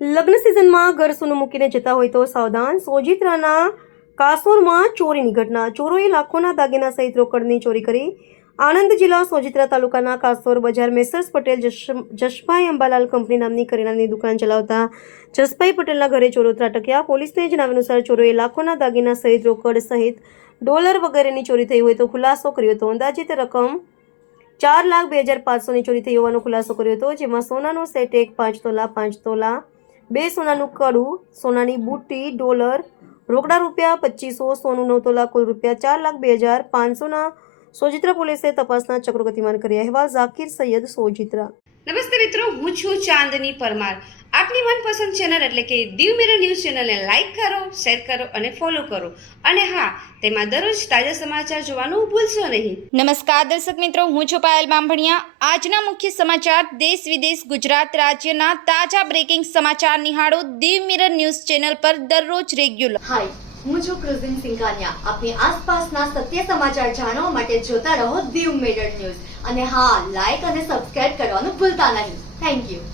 લગ્ન સિઝનમાં ઘર સૂનું મૂકીને જતા હોય તો સાવધાન. સોજિત્રાના કાસોરમાં ચોરીની ઘટના. ચોરોએ લાખોના દાગીના સહિત રોકડની ચોરી કરી. આણંદ જિલ્લા સોજિત્રા તાલુકાના કાસોર બજાર મેસર્સ પટેલ જશભાઈ અંબાલાલ કંપની નામની કરિયાણાની દુકાન ચલાવતા જસભાઈ પટેલના ઘરે ચોરો ત્રાટક્યા. પોલીસને જણાવ્યા અનુસાર ચોરોએ લાખોના દાગીના સહિત રોકડ સહિત ડોલર વગેરેની ચોરી થઈ હોય તો ખુલાસો કર્યો હતો. અંદાજિત રકમ 4,02,500ની ચોરી થઈ હોવાનો ખુલાસો કર્યો હતો, જેમાં સોનાનો સેટ 5 તોલા, 5 તોલા, 2 સોનાનું કડું, સોનાની બુટ્ટી, ડોલર, રોકડા રૂપિયા 2500, સોનું 9 તોલા, કુલ રૂપિયા 4,02,500ના સોજિત્રા પોલીસે તપાસના ચક્રો ગતિમાન કર્યા. અહેવાલ ઝાકીર સૈયદ, સોજિત્રા. નમસ્તે મિત્રો, હું છું ચાંદની પરમાર. આપની મનપસંદ ચેનલ એટલે કે દીવ મિરર ન્યૂઝ ચેનલને લાઈક કરો, શેર કરો અને ફોલો કરો. અને હા, તેમાં દરરોજ તાજા સમાચાર જોવાનું ભૂલશો નહીં. નમસ્કાર દર્શક મિત્રો, હું છું પાયલ બામભણિયા. આજના મુખ્ય સમાચાર દેશ વિદેશ ગુજરાત રાજ્યના તાજા બ્રેકિંગ સમાચાર નિહાળો દીવ મિરર ન્યૂઝ ચેનલ પર દરરોજ રેગ્યુલર. હાય, હું છું ક્રુઝિન સિંઘાનિયા. આપની આસપાસના સત્ય સમાચાર જાણવા માટે જોતા રહો દીવ મિરર ન્યૂઝ. અને હા, લાઈક અને સબસ્ક્રાઇબ કરવાનું ભૂલતા નહીં. Thank you.